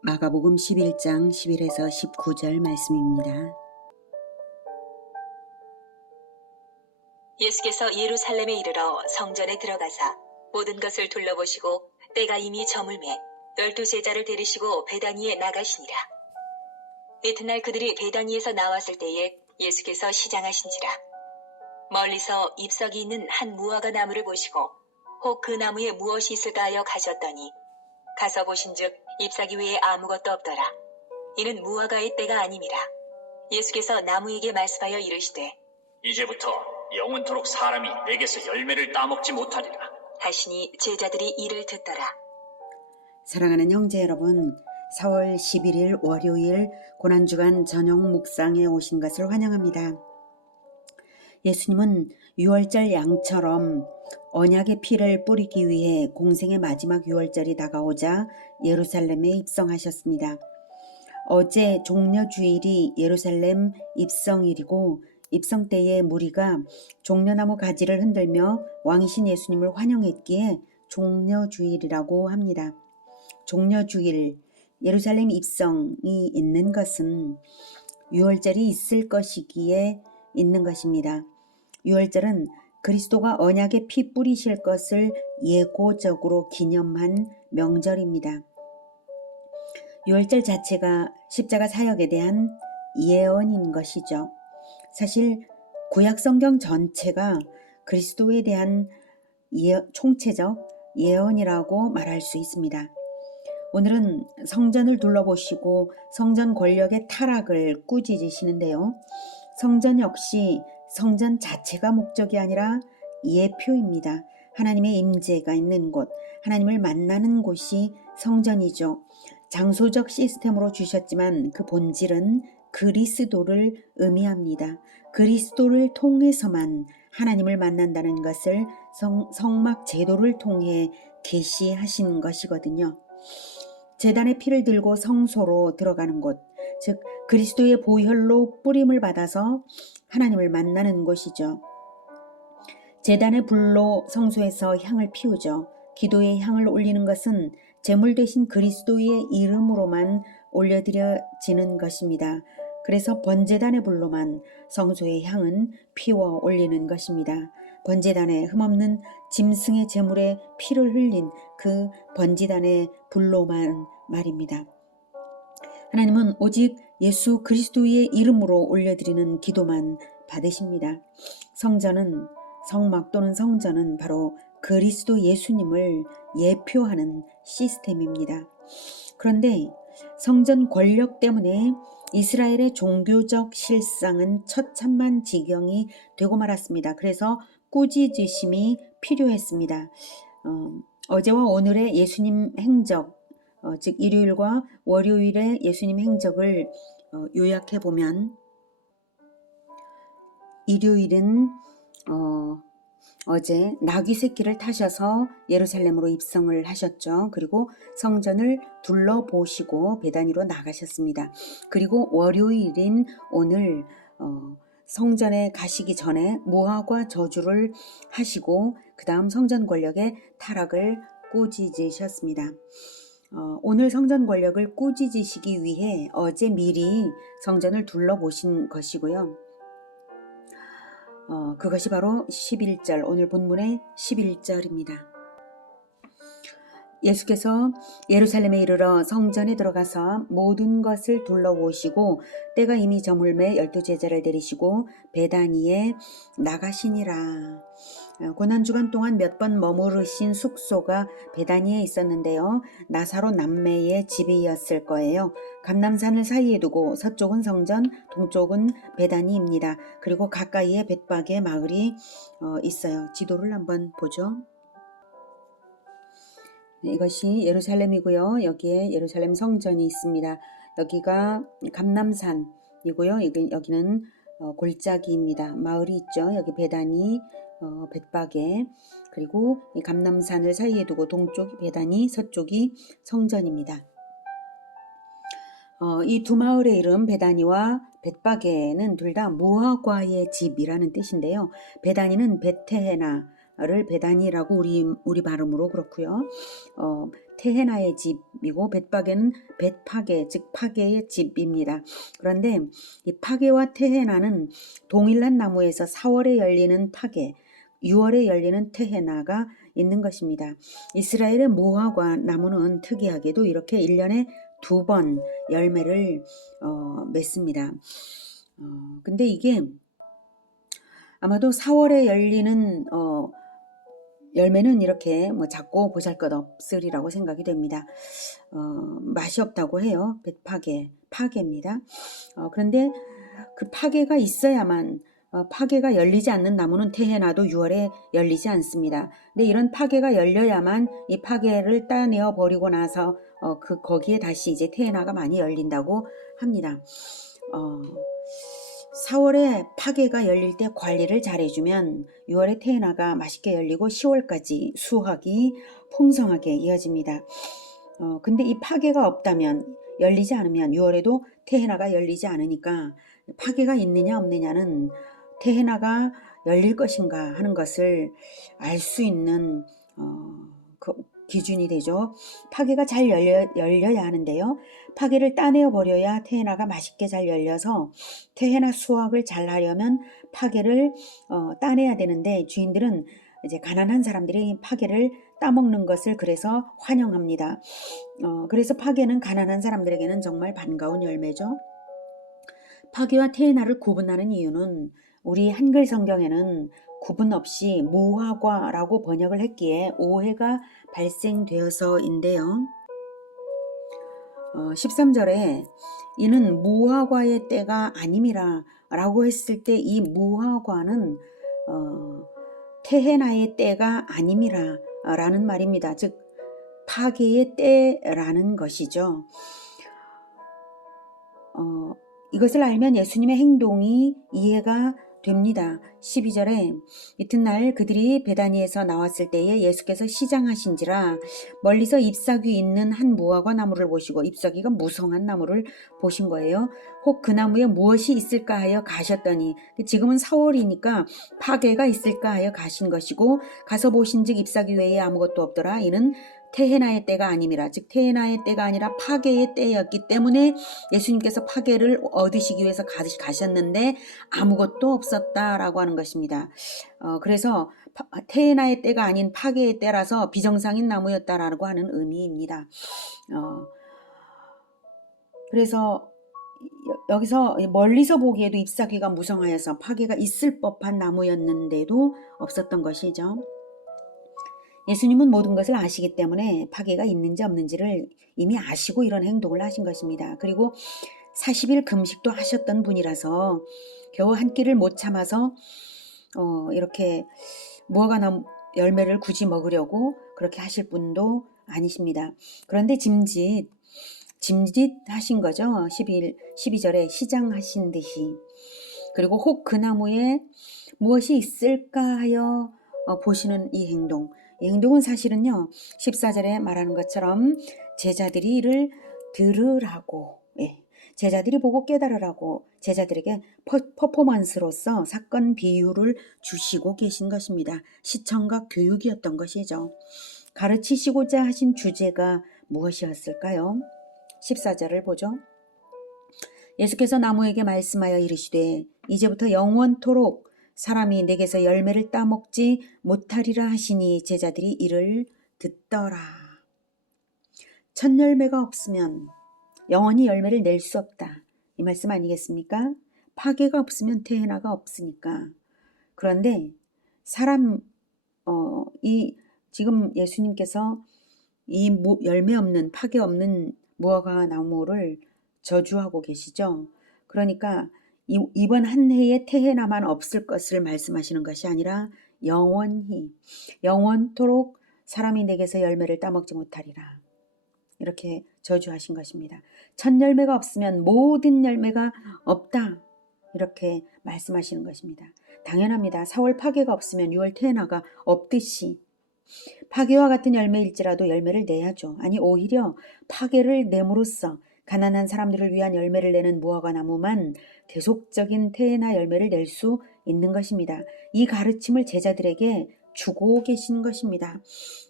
마가복음 11장 11에서 19절 말씀입니다. 예수께서 예루살렘에 이르러 성전에 들어가사 모든 것을 둘러보시고 때가 이미 저물매 12제자를 데리시고 베다니에 나가시니라. 이튿날 그들이 베다니에서 나왔을 때에 예수께서 시장하신지라. 멀리서 잎석이 있는 한 무화과 나무를 보시고 혹 그 나무에 무엇이 있을까 하여 가셨더니 가서 보신즉 잎사귀 외에 아무것도 없더라. 이는 무화과의 때가 아님이라. 예수께서 나무에게 말씀하여 이르시되 이제부터 영원토록 사람이 내게서 열매를 따먹지 못하리라 하시니 제자들이 이를 듣더라. 사랑하는 형제 여러분, 4월 11일 월요일 고난주간 저녁 묵상에 오신 것을 환영합니다. 예수님은 유월절 양처럼 언약의 피를 뿌리기 위해 공생의 마지막 유월절이 다가오자 예루살렘에 입성하셨습니다. 어제 종려주일이 예루살렘 입성일이고 입성 때에 무리가 종려나무 가지를 흔들며 왕이신 예수님을 환영했기에 종려주일이라고 합니다. 종려주일, 예루살렘 입성이 있는 것은 유월절이 있을 것이기에 있는 것입니다. 유월절은 그리스도가 언약의 피 뿌리실 것을 예고적으로 기념한 명절입니다. 유월절 자체가 십자가 사역에 대한 예언인 것이죠. 사실 구약 성경 전체가 그리스도에 대한 총체적 예언이라고 말할 수 있습니다. 오늘은 성전을 둘러보시고 성전 권력의 타락을 꾸짖으시는데요. 성전 역시 성전 자체가 목적이 아니라 예표입니다. 하나님의 임재가 있는 곳, 하나님을 만나는 곳이 성전이죠. 장소적 시스템으로 주셨지만 그 본질은 그리스도를 의미합니다. 그리스도를 통해서만 하나님을 만난다는 것을 성막 제도를 통해 계시하신 것이거든요. 제단의 피를 들고 성소로 들어가는 곳, 즉 그리스도의 보혈로 뿌림을 받아서 하나님을 만나는 곳이죠. 제단의 불로 성소에서 향을 피우죠. 기도의 향을 올리는 것은 제물 대신 그리스도의 이름으로만 올려드려지는 것입니다. 그래서 번제단의 불로만 성소의 향은 피워 올리는 것입니다. 번제단에 흠없는 짐승의 제물에 피를 흘린 그 번제단의 불로만 말입니다. 하나님은 오직 예수 그리스도의 이름으로 올려드리는 기도만 받으십니다. 성막 또는 성전은 바로 그리스도 예수님을 예표하는 시스템입니다. 그런데 성전 권력 때문에 이스라엘의 종교적 실상은 처참한 지경이 되고 말았습니다. 그래서 꾸짖으심이 필요했습니다. 어제와 오늘의 예수님 행적, 즉 일요일과 월요일의 예수님 행적을 요약해 보면 일요일은 어제 나귀 새끼를 타셔서 예루살렘으로 입성을 하셨죠. 그리고 성전을 둘러보시고 베다니로 나가셨습니다. 그리고 월요일인 오늘 성전에 가시기 전에 무화과 저주를 하시고 그 다음 성전 권력의 타락을 꾸짖으셨습니다. 오늘 성전 권력을 꾸짖으시기 위해 어제 미리 성전을 둘러보신 것이고요. 그것이 바로 11절, 오늘 본문의 11절입니다. 예수께서 예루살렘에 이르러 성전에 들어가서 모든 것을 둘러보시고 때가 이미 저물매 12제자를 데리시고 베다니에 나가시니라. 고난주간 동안 몇 번 머무르신 숙소가 베다니에 있었는데요. 나사로 남매의 집이었을 거예요. 감람산을 사이에 두고 서쪽은 성전, 동쪽은 베다니입니다. 그리고 가까이에 벳박의 마을이 있어요. 지도를 한번 보죠. 네, 이것이 예루살렘이고요. 여기에 예루살렘 성전이 있습니다. 여기가 감람산이고요. 여기는 골짜기입니다. 마을이 있죠. 여기 베다니, 벳박에, 그리고 이 감람산을 사이에 두고 동쪽이 베다니, 서쪽이 성전입니다. 이 두 마을의 이름 베다니와 벳박에는 둘 다 무화과의 집이라는 뜻인데요. 베다니는 베테헤나, 베다를 베다니라고 우리 발음으로 그렇고요. 테헤나의 집이고 벳파게는 벳파게 즉 파게의 집입니다. 그런데 이 파게와 테헤나는 동일한 나무에서 4월에 열리는 파게, 6월에 열리는 테헤나가 있는 것입니다. 이스라엘의 무화과 나무는 특이하게도 이렇게 1년에 2번 열매를 맺습니다. 근데 이게 아마도 4월에 열리는 열매는 이렇게 뭐 작고 보잘것없으리라고 생각이 됩니다. 맛이 없다고 해요. 파게입니다. 그런데 그 파게가 있어야만 파게가 열리지 않는 나무는 테헤나도 6월에 열리지 않습니다. 근데 이런 파게가 열려야만 이 파게를 따내어 버리고 나서 거기에 다시 이제 테헤나가 많이 열린다고 합니다. 4월에 파게가 열릴 때 관리를 잘해주면 6월에 테헤나가 맛있게 열리고 10월까지 수확이 풍성하게 이어집니다. 근데 이 파게가 없다면 열리지 않으면 6월에도 테헤나가 열리지 않으니까 파게가 있느냐 없느냐는 테헤나가 열릴 것인가 하는 것을 알 수 있는 그 기준이 되죠. 파게가 잘 열려야 하는데요. 파게를 따내어 버려야 테헤나가 맛있게 잘 열려서 테헤나 수확을 잘 하려면 파게를 따내야 되는데 주인들은 이제 가난한 사람들이 파게를 따먹는 것을 그래서 환영합니다. 그래서 파게는 가난한 사람들에게는 정말 반가운 열매죠. 파게와 테헤나를 구분하는 이유는 우리 한글 성경에는 구분 없이 무화과라고 번역을 했기에 오해가 발생되어서인데요. 13절에 이는 무화과의 때가 아님이라 라고 했을 때 이 무화과는 테헤나의 때가 아님이라 라는 말입니다. 즉 파게의 때라는 것이죠. 이것을 알면 예수님의 행동이 이해가 됩니다. 12절에 이튿날 그들이 베다니에서 나왔을 때에 예수께서 시장하신지라 멀리서 잎사귀 있는 한 무화과 나무를 보시고 잎사귀가 무성한 나무를 보신 거예요. 혹 그 나무에 무엇이 있을까 하여 가셨더니 지금은 4월이니까 파게가 있을까 하여 가신 것이고 가서 보신즉 잎사귀 외에 아무것도 없더라. 이는 테헤나의 때가 아님이라 즉 테헤나의 때가 아니라 파게의 때였기 때문에 예수님께서 파게를 얻으시기 위해서 가셨는데 아무것도 없었다라고 하는 것입니다. 그래서 테헤나의 때가 아닌 파게의 때라서 비정상인 나무였다라고 하는 의미입니다. 그래서 여기서 멀리서 보기에도 잎사귀가 무성하여서 파게가 있을 법한 나무였는데도 없었던 것이죠. 예수님은 모든 것을 아시기 때문에 파게가 있는지 없는지를 이미 아시고 이런 행동을 하신 것입니다. 그리고 40일 금식도 하셨던 분이라서 겨우 한 끼를 못 참아서 이렇게 무화과 열매를 굳이 먹으려고 그렇게 하실 분도 아니십니다. 그런데 짐짓 하신 거죠. 12절에 시장하신 듯이. 그리고 혹 그 나무에 무엇이 있을까 하여 보시는 이 행동. 이 행동은 사실은요 14절에 말하는 것처럼 제자들이 이를 들으라고 제자들이 보고 깨달으라고 제자들에게 퍼포먼스로서 사건 비유를 주시고 계신 것입니다. 시청각 교육이었던 것이죠. 가르치시고자 하신 주제가 무엇이었을까요? 14절을 보죠. 예수께서 나무에게 말씀하여 이르시되 이제부터 영원토록 사람이 내게서 열매를 따먹지 못하리라 하시니 제자들이 이를 듣더라. 첫 열매가 없으면 영원히 열매를 낼 수 없다. 이 말씀 아니겠습니까? 파게가 없으면 테헤나가 없으니까. 그런데 지금 예수님께서 이 열매 없는 파게 없는 무화과 나무를 저주하고 계시죠. 그러니까 이번 한 해에 테헤나만 없을 것을 말씀하시는 것이 아니라 영원토록 사람이 내게서 열매를 따먹지 못하리라. 이렇게 저주하신 것입니다. 첫 열매가 없으면 모든 열매가 없다. 이렇게 말씀하시는 것입니다. 당연합니다. 4월 파게가 없으면 6월 테헤나가 없듯이 파게와 같은 열매일지라도 열매를 내야죠. 아니 오히려 파게를 내므로써 가난한 사람들을 위한 열매를 내는 무화과 나무만 계속적인 테헤나 열매를 낼 수 있는 것입니다. 이 가르침을 제자들에게 주고 계신 것입니다.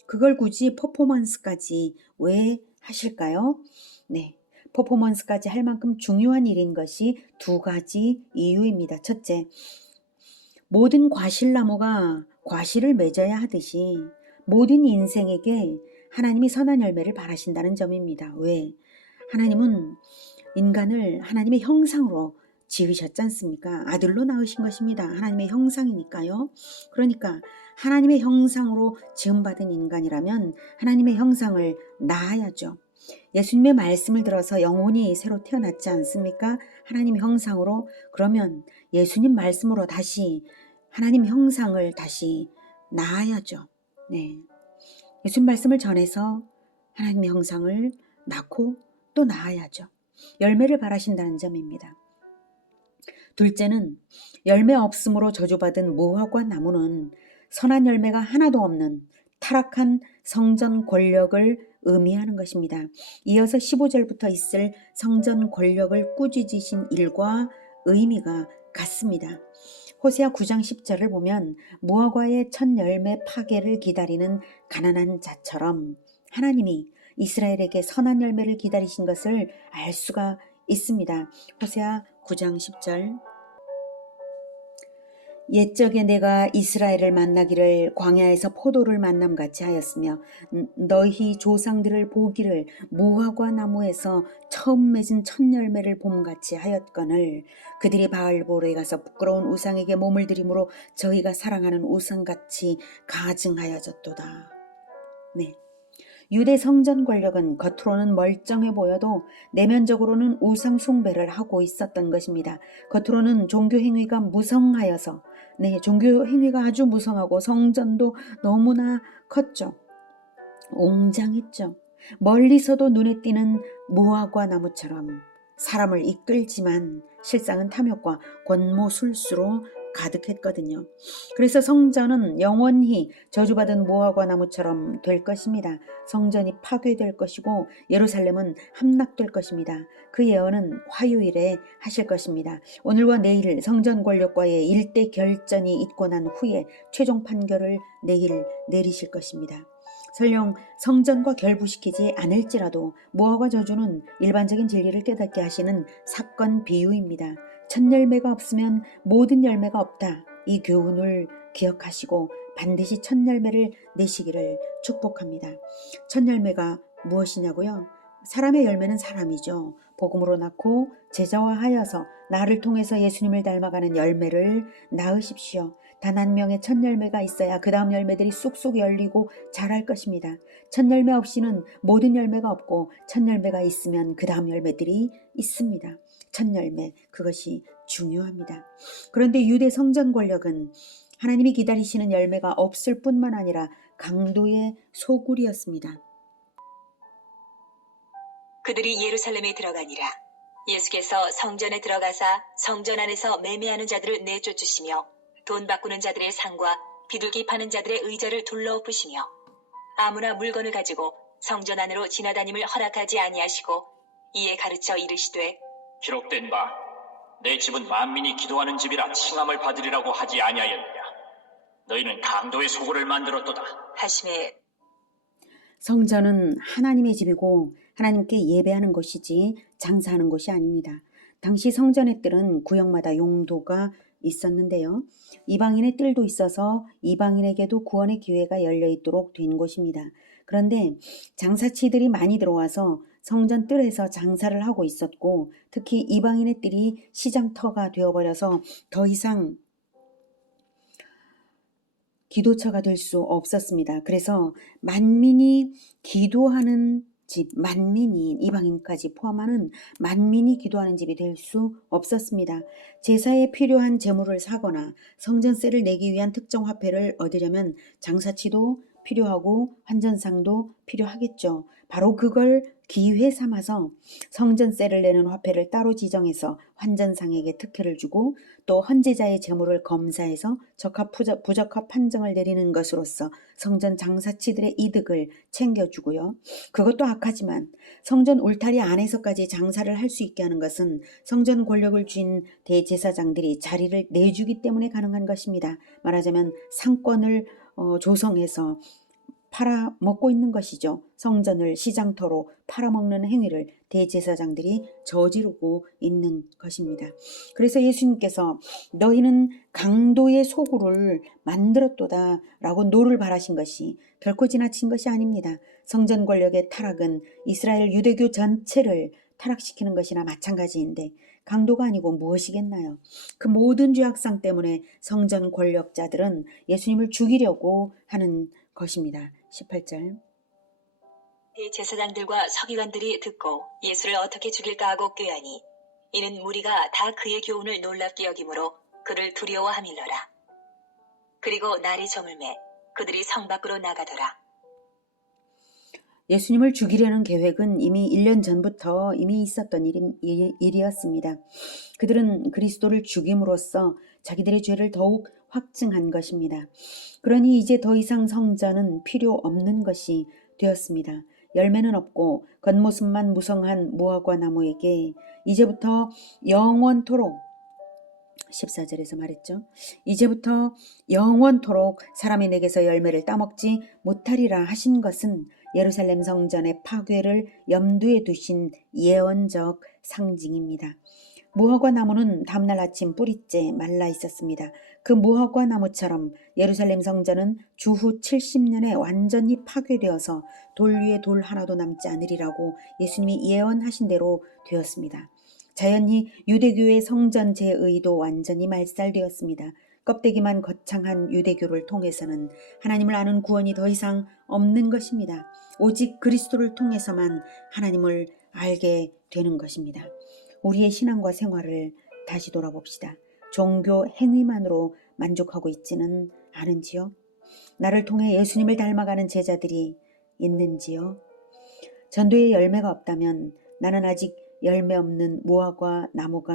그걸 굳이 퍼포먼스까지 왜 하실까요? 네. 퍼포먼스까지 할 만큼 중요한 일인 것이 두 가지 이유입니다. 첫째, 모든 과실나무가 과실을 맺어야 하듯이 모든 인생에게 하나님이 선한 열매를 바라신다는 점입니다. 왜? 하나님은 인간을 하나님의 형상으로 지으셨지 않습니까? 아들로 낳으신 것입니다. 하나님의 형상이니까요. 그러니까 하나님의 형상으로 지음받은 인간이라면 하나님의 형상을 낳아야죠. 예수님의 말씀을 들어서 영혼이 새로 태어났지 않습니까? 하나님 형상으로. 그러면 예수님 말씀으로 다시 하나님 형상을 다시 낳아야죠. 네. 예수님 말씀을 전해서 하나님의 형상을 낳고 또 낳아야죠. 열매를 바라신다는 점입니다. 둘째는 열매 없음으로 저주받은 무화과 나무는 선한 열매가 하나도 없는 타락한 성전 권력을 의미하는 것입니다. 이어서 15절부터 있을 성전 권력을 꾸짖으신 일과 의미가 같습니다. 호세아 9장 10절을 보면 무화과의 첫 열매 파괴를 기다리는 가난한 자처럼 하나님이 이스라엘에게 선한 열매를 기다리신 것을 알 수가 있습니다. 호세아 9장 10절. 옛적에 내가 이스라엘을 만나기를 광야에서 포도를 만남같이 하였으며 너희 조상들을 보기를 무화과 나무에서 처음 맺은 첫 열매를 봄같이 하였거늘 그들이 바알볼에 가서 부끄러운 우상에게 몸을 들이므로 저희가 사랑하는 우상같이 가증하여졌도다. 네. 유대 성전 권력은 겉으로는 멀쩡해 보여도 내면적으로는 우상 숭배를 하고 있었던 것입니다. 겉으로는 종교 행위가 무성하여서 종교 행위가 아주 무성하고 성전도 너무나 컸죠. 웅장했죠. 멀리서도 눈에 띄는 무화과 나무처럼 사람을 이끌지만 실상은 탐욕과 권모술수로 가득했거든요. 그래서 성전은 영원히 저주받은 무화과 나무처럼 될 것입니다. 성전이 파괴될 것이고 예루살렘은 함락될 것입니다. 그 예언은 화요일에 하실 것입니다. 오늘과 내일 성전 권력과의 일대 결전이 있고 난 후에 최종 판결을 내일 내리실 것입니다. 설령 성전과 결부시키지 않을지라도 무화과 저주는 일반적인 진리를 깨닫게 하시는 사건 비유입니다. 첫 열매가 없으면 모든 열매가 없다. 이 교훈을 기억하시고 반드시 첫 열매를 내시기를 축복합니다. 첫 열매가 무엇이냐고요? 사람의 열매는 사람이죠. 복음으로 낳고 제자화하여서 나를 통해서 예수님을 닮아가는 열매를 낳으십시오. 단 한 명의 첫 열매가 있어야 그 다음 열매들이 쑥쑥 열리고 자랄 것입니다. 첫 열매 없이는 모든 열매가 없고 첫 열매가 있으면 그 다음 열매들이 있습니다. 첫 열매, 그것이 중요합니다. 그런데 유대 성전 권력은 하나님이 기다리시는 열매가 없을 뿐만 아니라 강도의 소굴이었습니다. 그들이 예루살렘에 들어가니라. 예수께서 성전에 들어가사 성전 안에서 매매하는 자들을 내쫓으시며 돈 바꾸는 자들의 상과 비둘기 파는 자들의 의자를 둘러엎으시며 아무나 물건을 가지고 성전 안으로 지나다님을 허락하지 아니하시고 이에 가르쳐 이르시되 기록된 바 내 집은 만민이 기도하는 집이라 칭함을 받으리라고 하지 아니하였느냐. 너희는 강도의 소굴을 만들었도다 하심에 성전은 하나님의 집이고 하나님께 예배하는 곳이지 장사하는 곳이 아닙니다. 당시 성전의 뜰은 구역마다 용도가 있었는데요. 이방인의 뜰도 있어서 이방인에게도 구원의 기회가 열려 있도록 된 곳입니다. 그런데 장사치들이 많이 들어와서 성전 뜰에서 장사를 하고 있었고 특히 이방인의 뜰이 시장터가 되어버려서 더 이상 기도처가 될 수 없었습니다. 그래서 만민이 기도하는 집, 만민이 이방인까지 포함하는 만민이 기도하는 집이 될 수 없었습니다. 제사에 필요한 재물을 사거나 성전세를 내기 위한 특정 화폐를 얻으려면 장사치도 필요하고 환전상도 필요하겠죠. 바로 그걸 기회 삼아서 성전세를 내는 화폐를 따로 지정해서 환전상에게 특혜를 주고 또 헌제자의 재물을 검사해서 적합 부적합 판정을 내리는 것으로서 성전 장사치들의 이득을 챙겨주고요. 그것도 악하지만 성전 울타리 안에서까지 장사를 할 수 있게 하는 것은 성전 권력을 쥔 대제사장들이 자리를 내주기 때문에 가능한 것입니다. 말하자면 상권을 조성해서 팔아먹고 있는 것이죠. 성전을 시장터로 팔아먹는 행위를 대제사장들이 저지르고 있는 것입니다. 그래서 예수님께서 너희는 강도의 소굴을 만들었도다 라고 노를 바라신 것이 결코 지나친 것이 아닙니다. 성전 권력의 타락은 이스라엘 유대교 전체를 타락시키는 것이나 마찬가지인데 강도가 아니고 무엇이겠나요? 그 모든 죄악상 때문에 성전 권력자들은 예수님을 죽이려고 하는 것입니다. 18절. 대제사장들과 서기관들이 듣고 예수를 어떻게 죽일까 하고 꾀하니 이는 무리가 다 그의 교훈을 놀랍게 여김으로 그를 두려워함일러라. 그리고 날이 저물매 그들이 성 밖으로 나가더라. 예수님을 죽이려는 계획은 이미 1년 전부터 이미 있었던 일이었습니다. 그들은 그리스도를 죽임으로써 자기들의 죄를 더욱 확증한 것입니다. 그러니 이제 더 이상 성전은 필요 없는 것이 되었습니다. 열매는 없고 겉모습만 무성한 무화과 나무에게 이제부터 영원토록 14절에서 말했죠. 이제부터 영원토록 사람이 내게서 열매를 따먹지 못하리라 하신 것은 예루살렘 성전의 파괴를 염두에 두신 예언적 상징입니다. 무화과 나무는 다음날 아침 뿌리째 말라 있었습니다. 그 무화과 나무처럼 예루살렘 성전은 주후 70년에 완전히 파괴되어서 돌 위에 돌 하나도 남지 않으리라고 예수님이 예언하신 대로 되었습니다. 자연히 유대교의 성전 제의도 완전히 말살되었습니다. 껍데기만 거창한 유대교를 통해서는 하나님을 아는 구원이 더 이상 없는 것입니다. 오직 그리스도를 통해서만 하나님을 알게 되는 것입니다. 우리의 신앙과 생활을 다시 돌아봅시다. 종교 행위만으로 만족하고 있지는 않은지요? 나를 통해 예수님을 닮아가는 제자들이 있는지요? 전도에 열매가 없다면 나는 아직 열매 없는 무화과 나무가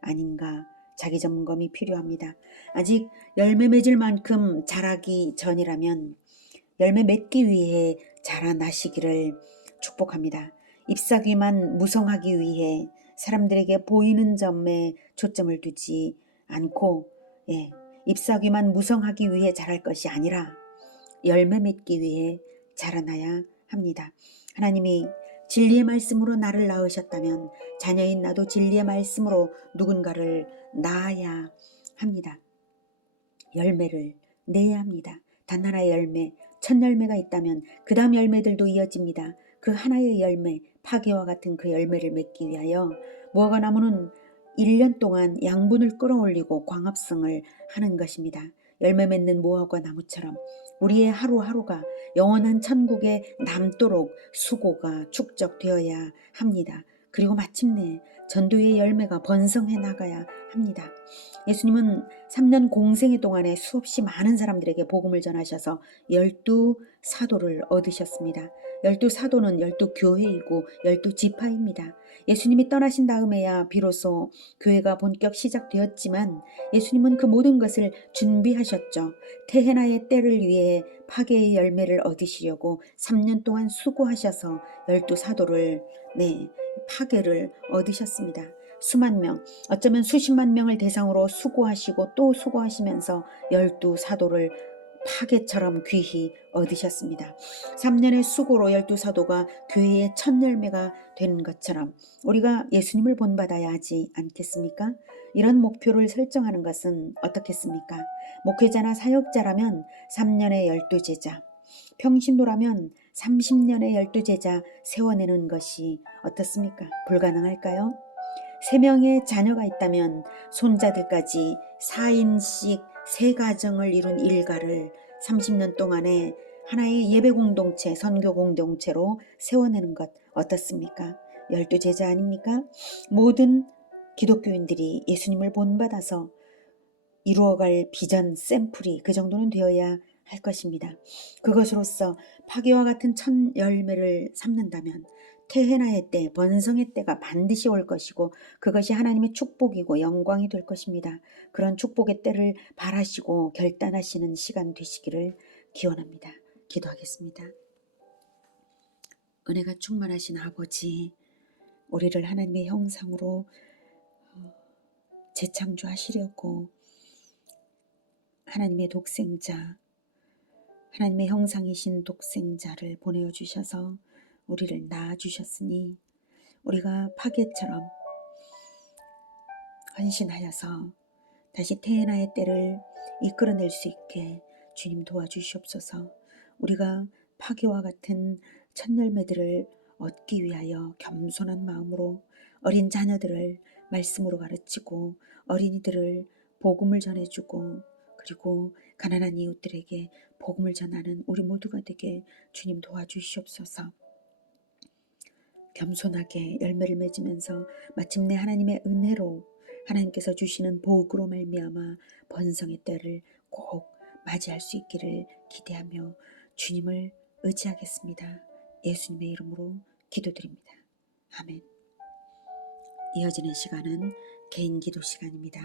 아닌가 자기 점검이 필요합니다. 아직 열매 맺을 만큼 자라기 전이라면 열매 맺기 위해 자라나시기를 축복합니다. 잎사귀만 무성하기 위해 사람들에게 보이는 점에 초점을 두지 않고 잎사귀만 무성하기 위해 자랄 것이 아니라 열매 맺기 위해 자라나야 합니다. 하나님이 진리의 말씀으로 나를 낳으셨다면 자녀인 나도 진리의 말씀으로 누군가를 낳아야 합니다. 열매를 내야 합니다. 단 하나의 열매, 첫 열매가 있다면 그 다음 열매들도 이어집니다. 그 하나의 열매, 파괴와 같은 그 열매를 맺기 위하여 무화과 나무는 1년 동안 양분을 끌어올리고 광합성을 하는 것입니다. 열매 맺는 무화과 나무처럼 우리의 하루하루가 영원한 천국에 남도록 수고가 축적되어야 합니다. 그리고 마침내 전도의 열매가 번성해 나가야 합니다. 예수님은 3년 공생의 동안에 수없이 많은 사람들에게 복음을 전하셔서 12사도를 얻으셨습니다. 12사도는 12교회이고 12지파입니다. 예수님이 떠나신 다음에야 비로소 교회가 본격 시작되었지만 예수님은 그 모든 것을 준비하셨죠. 태해나의 때를 위해 파괴의 열매를 얻으시려고 3년 동안 수고하셔서 12사도를 파괴를 얻으셨습니다. 수만 명, 어쩌면 수십만 명을 대상으로 수고하시고 또 수고하시면서 12사도를 파괴처럼 귀히 얻으셨습니다. 3년의 수고로 12사도가 교회의 첫 열매가 되는 것처럼 우리가 예수님을 본받아야 하지 않겠습니까? 이런 목표를 설정하는 것은 어떻겠습니까? 목회자나 사역자라면 3년의 12제자, 평신도라면 30년의 12제자 세워내는 것이 어떻습니까? 불가능할까요? 3명의 자녀가 있다면 손자들까지 4인씩 3가정을 이룬 일가를 30년 동안에 하나의 예배 공동체, 선교 공동체로 세워내는 것 어떻습니까? 12제자 아닙니까? 모든 기독교인들이 예수님을 본받아서 이루어갈 비전 샘플이 그 정도는 되어야 할 것입니다. 그것으로서 파괴와 같은 첫 열매를 삼는다면 태해나의 때, 번성의 때가 반드시 올 것이고 그것이 하나님의 축복이고 영광이 될 것입니다. 그런 축복의 때를 바라시고 결단하시는 시간 되시기를 기원합니다. 기도하겠습니다. 은혜가 충만하신 아버지, 우리를 하나님의 형상으로 재창조하시려고 하나님의 독생자 하나님의 형상이신 독생자를 보내어 주셔서 우리를 낳아 주셨으니 우리가 파괴처럼 헌신하여서 다시 태어나의 때를 이끌어낼 수 있게 주님 도와주시옵소서. 우리가 파괴와 같은 첫 열매들을 얻기 위하여 겸손한 마음으로 어린 자녀들을 말씀으로 가르치고 어린이들을 복음을 전해주고 그리고 가난한 이웃들에게 복음을 전하는 우리 모두가 되게 주님 도와주시옵소서. 겸손하게 열매를 맺으면서 마침내 하나님의 은혜로 하나님께서 주시는 복으로 말미암아 번성의 때를 꼭 맞이할 수 있기를 기대하며 주님을 의지하겠습니다. 예수님의 이름으로 기도드립니다. 아멘. 이어지는 시간은 개인 기도 시간입니다.